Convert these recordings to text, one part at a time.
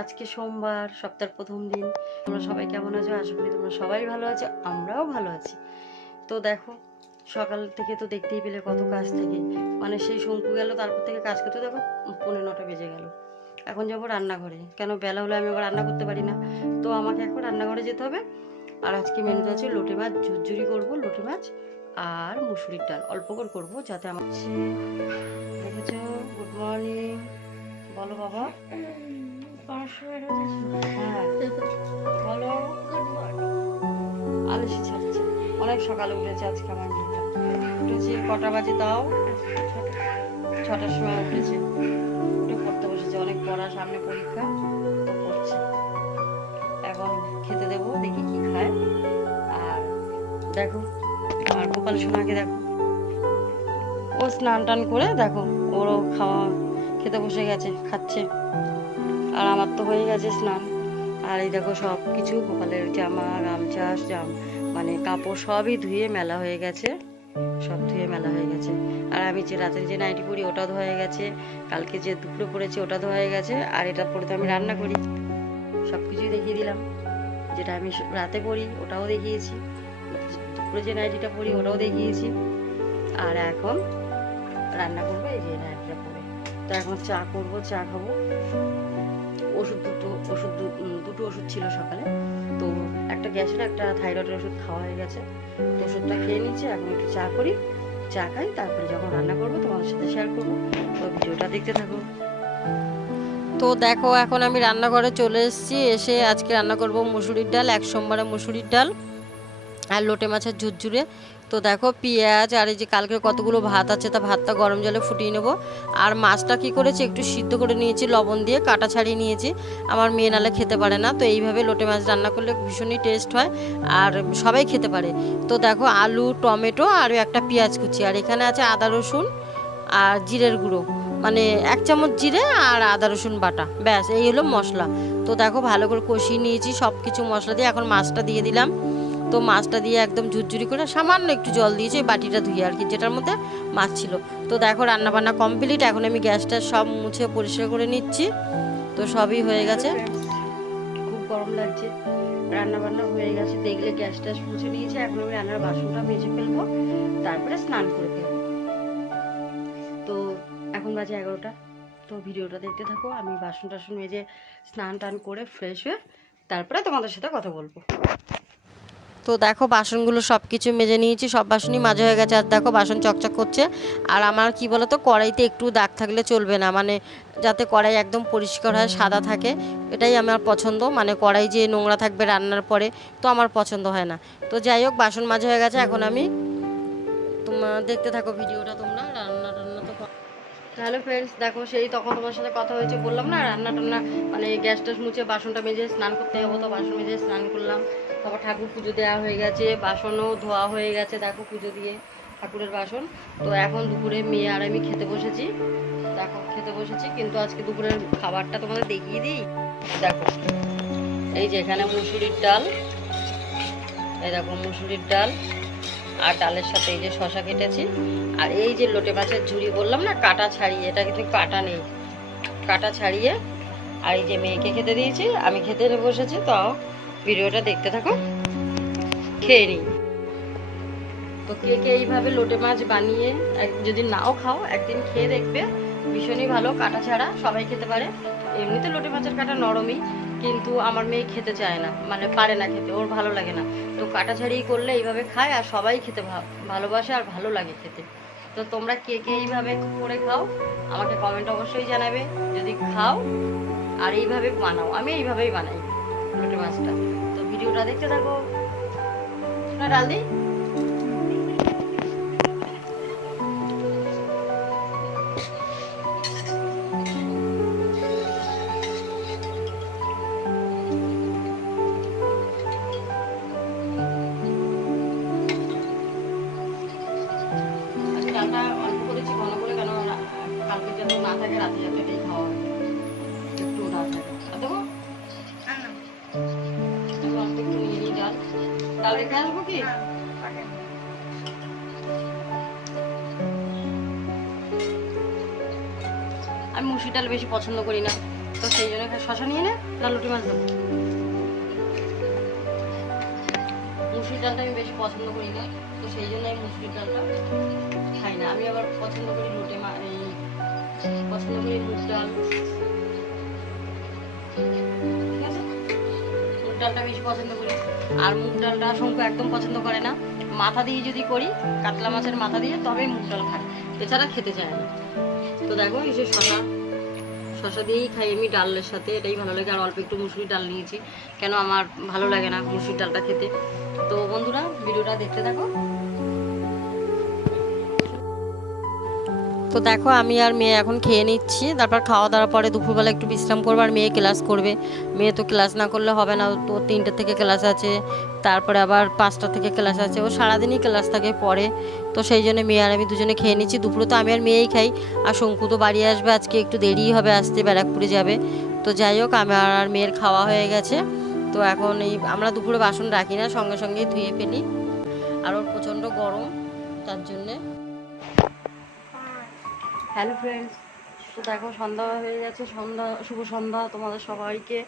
আজকে সোমবার, সপ্তাহের প্রথম দিন। তোমরা সবাই কেমন আছো? আশা করি তোমরা সবাই ভালো আছো, আমরাও ভালো আছি। তো দেখো, সকাল থেকে তো দেখতেই পেলে কত কাজ থাকে। মানে সেই শঙ্কু গেল, তারপর থেকে কাজ করতে দেখো 9:45 বেজে গেল। এখন যাবো রান্নাঘরে, কেন বেলা হলে আমি আবার রান্না করতে পারি না। তো আমাকে এখন রান্নাঘরে যেতে হবে। আর আজকে মেনুতে আছে লোটে মাছ ঝুরঝুরি করবো, লোটে মাছ আর মুসুরির ডাল অল্প করে করবো, যাতে আমার দেখেছো। গুড মর্নিং বলো বাবা। হ্যাঁ বলো। আলসি ছাড়ছে, অনেক সকালে উঠেছে আজকে আমার মেয়েটা। উঠেছে কটা বাজে তাও? 6টার সময় উঠেছে, উঠে পড়তে বসেছে। অনেক পড়া, সামনে পরীক্ষা, তো পড়ছে। এখন খেতে দেবো, দেখি কি খায়। আর দেখো আর গোপাল সোনাকে দেখো, ও স্নান টান করে দেখো ওরও খাওয়া খেতে বসে গেছে, খাচ্ছে। আর আমার তো হয়ে গেছে স্নান। আর এই দেখো সব কিছু গোপালের জামা গামছা মানে কাপড় সবই ধুয়ে মেলা হয়ে গেছে, সব ধুয়ে মেলা হয়ে গেছে। আর আমি যে রাতের যে নাইটি পরি ওটা ধোয়া হয়ে গেছে, কালকে যে দুপুরে পরেছি ওটা ধোয়া হয়ে গেছে। আর এটা পরে তো আমি রান্না করি, সব কিছুই দেখিয়ে দিলাম। যেটা আমি রাতে পরি ওটাও দেখিয়েছি, দুপুরে যে নাইটিটা পরি ওটাও দেখিয়েছি। আর এখন রান্না করবো, এই যে নাইটিটা পরে। তো এখন চা করবো, চা খাবো। দুটো ওষুধ ছিল সকালে, তো একটা গ্যাসের একটা থাইরয়েডের ওষুধ খাওয়া হয়ে গেছে। তো ওষুধটা খেয়ে নিচ্ছে, এখন একটু চা করি, চা খাই, তারপরে যখন রান্না করবো তোমাদের সাথে শেয়ার করবো। তো ভিডিওটা দেখতে থাকো। তো দেখো এখন আমি রান্নাঘরে চলে এসেছি। এসে আজকে রান্না করব মুসুরির ডাল, এক সোমবারে মুসুরির ডাল আর লোটে মাছের ঝুরঝুরে। তো দেখো পেঁয়াজ আর এই যে কালকে কতগুলো ভাত আছে, তা ভাতটা গরম জলে ফুটিয়ে নেবো। আর মাছটা কি করেছি, একটু সিদ্ধ করে নিয়েছি লবণ দিয়ে, কাটা ছাড়িয়ে নিয়েছি। আমার মেয়ে নালে খেতে পারে না, তো এইভাবে লোটে মাছ রান্না করলে ভীষণই টেস্ট হয় আর সবাই খেতে পারে। তো দেখো আলু, টমেটো আর একটা পেঁয়াজ কুচি, আর এখানে আছে আদা রসুন আর জিরের গুঁড়ো, মানে 1 চামচ জিরে আর আদা রসুন বাটা, ব্যাস এই হলো মশলা। তো দেখো ভালো করে কষিয়ে নিয়েছি সব কিছু মশলা দিয়ে। এখন মাছটা দিয়ে দিলাম। তো মাছটা দিয়ে একদম ঝুরঝুরি করে সামান্য একটু জল দিয়েছি, ওই বাটিটা ধুয়ে আর কি, যেটার মধ্যে মাছ ছিল। তো দেখো রান্নাবান্না কমপ্লিট। এখন আমি গ্যাসটা সব মুছে পরিষ্কার করে নিচ্ছি। তো সবই হয়ে গেছে, খুব গরম লাগছে। রান্নাবান্না হয়ে গেছে, দেখলে গ্যাস ট্যাস মুছে নিয়েছি। এখন আমি রান্নার বাসনটা মেজে ফেলবো, তারপরে স্নান করে ফেলবো। তো এখন বাজে 11টা। তো ভিডিওটা দেখতে থাকো, আমি বাসন টাসন মেজে স্নান টান করে ফ্রেশ হয়ে তারপরে তোমাদের সাথে কথা বলবো। তো দেখো বাসনগুলো সব কিছু মেজে নিয়েছি, সব বাসনই মাজা হয়ে গেছে। আর দেখো বাসন চকচক করছে। আর আমার কি বলতো, কড়াইতে একটু দাগ থাকলে চলবে না, মানে যাতে কড়াই একদম পরিষ্কার হয়, সাদা থাকে, এটাই আমার পছন্দ। মানে কড়াই যে নোংরা থাকবে রান্নার পরে, তো আমার পছন্দ হয় না। তো যাই হোক বাসন মাজা হয়ে গেছে, এখন আমি দেখতে থাকো ভিডিওটা তোমরা। রান্না টান্না তো হ্যালো ফ্রেন্ডস, দেখো সেই তখন তোমার সাথে কথা হয়েছে, বললাম না রান্না টান্না, মানে গ্যাস ট্যাস মুছে বাসনটা মেজে স্নান করতে যাবো। তো বাসন মেজে স্নান করলাম, তারপর ঠাকুর পুজো দেওয়া হয়ে গেছে, বাসনও ধোয়া হয়ে গেছে দেখো, পুজো দিয়ে ঠাকুরের বাসন। তো এখন দুপুরে মেয়ে আর আমি খেতে বসেছি, দেখো খেতে বসেছি। কিন্তু আজকে দুপুরের খাবারটা তোমাদের দেখিয়ে দিই। দেখো এই যে এখানে মুসুরির ডাল, এই দেখো মুসুরির ডাল, আর ডালের সাথে এই যে শশা কেটেছি। আর এই যে লোটে মাছের ঝুড়ি বললাম না কাটা ছাড়িয়ে, এটা কিন্তু কাটা নেই, কাটা ছাড়িয়ে। আর এই যে মেয়েকে খেতে দিয়েছি, আমি খেতে বসেছি। তো ভিডিওটা দেখতে থাকো, খেয়ে নিই। তো কে কে এইভাবে লোটে মাছ বানিয়ে যদি নাও খাও, একদিন খেয়ে দেখবে, ভীষণই ভালো। কাটা ছাড়া সবাই খেতে পারে। এমনিতে লোটে মাছের কাটা নরমই, কিন্তু আমার মেয়ে খেতে চায় না, মানে পারে না খেতে, ওর ভালো লাগে না। তো কাটা ছাড়িয়ে করলে এইভাবে খায়, আর সবাই খেতে ভালোবাসে আর ভালো লাগে খেতে। তো তোমরা কে কে এইভাবে করে খাও আমাকে কমেন্ট অবশ্যই জানাবে, যদি খাও আর এইভাবে বানাও। আমি এইভাবেই বানাই লোটে মাছটা। তো ভিডিওটা দেখতে থাকো। না ডাল দিই। ডালটা অল্প করেছি ঘন করে, কেন কালকে যেন না থাকে, রাতে যাতে এটাই খাওয়া হবে, একটু ডাল থাকে। আর দেবো অল্প একটু নিয়ে নিই ডাল। ডাল রেখে আসবো কি? আমি মুসুর ডাল বেশি পছন্দ করি না, তো সেই জন্য শশা নিয়ে নে, লালুটি মাছ দেবো। মুসুরির ডালটা আমি বেশি পছন্দ করি না, তো সেই জন্য আমি মুসুরির ডালটা খাই না। আমি আবার পছন্দ করি পছন্দ করি মুগ ডাল, ঠিক আছে? মুগ ডালটা বেশি পছন্দ করি। আর মুগ ডালটা শঙ্কু একদম পছন্দ করে না। মাথা দিয়ে যদি করি, কাতলা মাছের মাথা দিয়ে, তবে মুগ ডাল খায়, এছাড়া খেতে চায় না। তো দেখো এই যে শশা দিয়েই খাই আমি ডালের সাথে, এটাই ভালো লাগে। আর অল্প একটু মুসুরির ডাল নিয়েছি, কেন আমার ভালো লাগে না মুসুরির ডালটা খেতে। তো বন্ধুরা ভিডিওটা দেখতে থাকো। তো দেখো আমি আর মেয়ে এখন খেয়ে নিচ্ছি, তারপর খাওয়া দাওয়ার পরে দুপুরবেলা একটু বিশ্রাম করবো। আর মেয়ে ক্লাস করবে, মেয়ে তো ক্লাস না করলে হবে না, তো 3টে থেকে ক্লাস আছে, তারপরে আবার 5টা থেকে ক্লাস আছে, ও সারাদিনই ক্লাস থাকে পরে। তো সেই জন্য মেয়ে আর আমি দুজনে খেয়ে নিচ্ছি। দুপুরে তো আমি আর মেয়েই খাই, আর শঙ্কু তো বাড়ি আসবে, আজকে একটু দেরিই হবে আসতে, ব্যারাকপুরে যাবে। তো যাই হোক আমার আর মেয়ের খাওয়া হয়ে গেছে। তো এখন আমরা দুপুরে বাসন রাখি না, সঙ্গে সঙ্গেই ধুয়ে ফেলি। আর ওর প্রচণ্ড গরম, তার জন্যে। হ্যালো ফ্রেন্ডস, তো দেখো সন্ধ্যা হয়ে গেছে, শুভ সন্ধ্যা তোমাদের সবাইকে।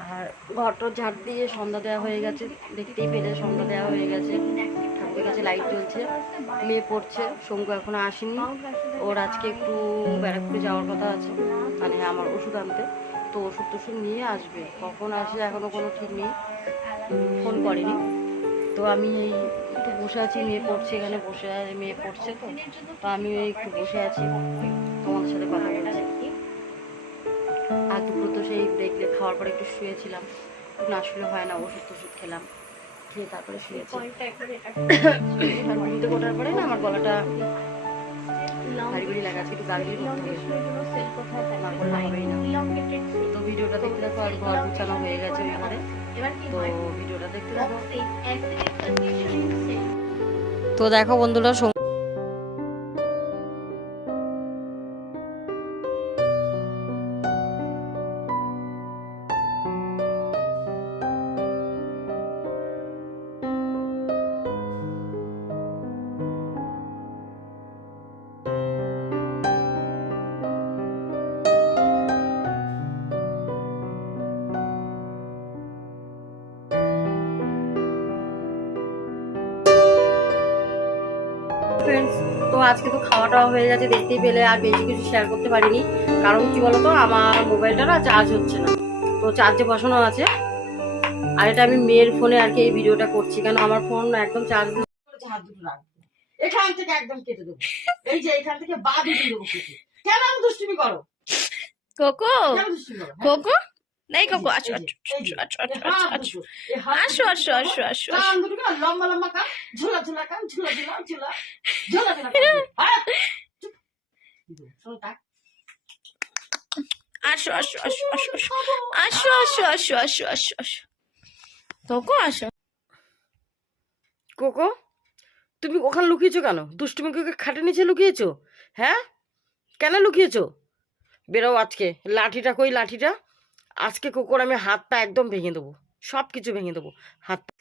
আর ঘরটর ঝাড় দিয়ে সন্ধ্যা দেওয়া হয়ে গেছে, দেখতেই পেলে সন্ধ্যা দেওয়া হয়ে গেছে। ঠাকুরের কাছে লাইট জ্বলছে, মেয়ে পড়ছে, শঙ্কু এখনো আসেনি। ওর আজকে একটু ব্যারাকপুরে যাওয়ার কথা আছে, মানে আমার ওষুধ আনতে। তো ওষুধ টষুধ নিয়ে আসবে, কখন আসে এখনো কোনো ঠিক নেই, ফোন করেনি। তো আমি একটু বসে আছি, মেয়ে পড়ছে, এখানে বসে মেয়ে পড়ছে, তো আমি একটু বসে আছি, তোমাদের সাথে কথা বলছি। আর দুপুর তো সেই দেখলে খাওয়ার পরে একটু শুয়েছিলাম, না শুলে হয় না, ওষুধ টষুধ খেলাম, খেয়ে তারপরে শুয়েছি। ঘুমতে ওঠার পরে না আমার গলাটা ভারী ভারী লাগা আছে, একটু গাড়ি করতে হবে, না করলে হবেই না। তো ভিডিওটা দেখতে দেখো, আর ঘর গুছানো হয়ে গেছে ওই ঘরে। তো ভিডিওটা দেখতে দেখো। তো দেখো বন্ধুরা, ফ্রেন্ডস, তো আজকে তো খাওয়া টাওয়া হয়ে গেছে, দেখতেই পেলে। আর বেশি কিছু শেয়ার করতে পারিনি, কারণ কি বলতো, আমার মোবাইলটা না চার্জ হচ্ছে না, তো চার্জে বসানো আছে। আর এটা আমি মেয়ের ফোনে আর কি এই ভিডিওটা করছি, কেন আমার ফোন একদম চার্জ হাত দুটো রাখবো, এখান থেকে একদম কেটে দেবো, এই যে এখান থেকে বা দুটো দেবো কেটে। কেন আমি দুষ্টুমি করো কোকো? কোকো নাই, কোকো আসো লম্বা লম্বা কান, ঝোলা ঝোলা কান, ঝোলা ঝোলা ঝোলা ঝোলা ঝোলা আসো আসো আসো আসো আসো আসো আসো আসো আসো আসো কোকো আসো। কোকো, তুমি ওখানে লুকিয়েছো কেন? দুষ্টুমি করে খাটে নিচে লুকিয়েছো? হ্যাঁ, কেন লুকিয়েছো? বেরো আজকে। লাঠিটা কই, লাঠিটা? আজকে কোকোর আমি হাত পা একদম ভেঙে দেবো, সব কিছু ভেঙে দেবো, হাত পা।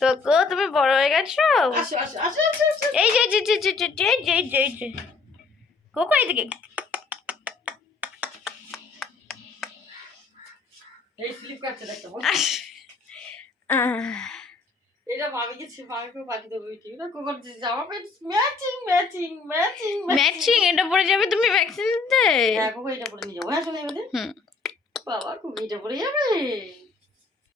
কোকো তুমি বড় হয়ে গেছো। এই যে কোকো এইদিকে। এই স্লিপ কাটছে দেখতে বল। এটা ভাবিকে ভাবিকে পাঠিয়ে দেবো, ঠিক না? কোকোর জামা pant matching matching matching matching, এটা পরে যাবে তুমি ভ্যাকসিন দিতে? হ্যাঁ কোকো এটা পরে নিয়ে যাবো। হ্যাঁ শোনো এবারে, বাবা কোকো এটা পরে যাবে।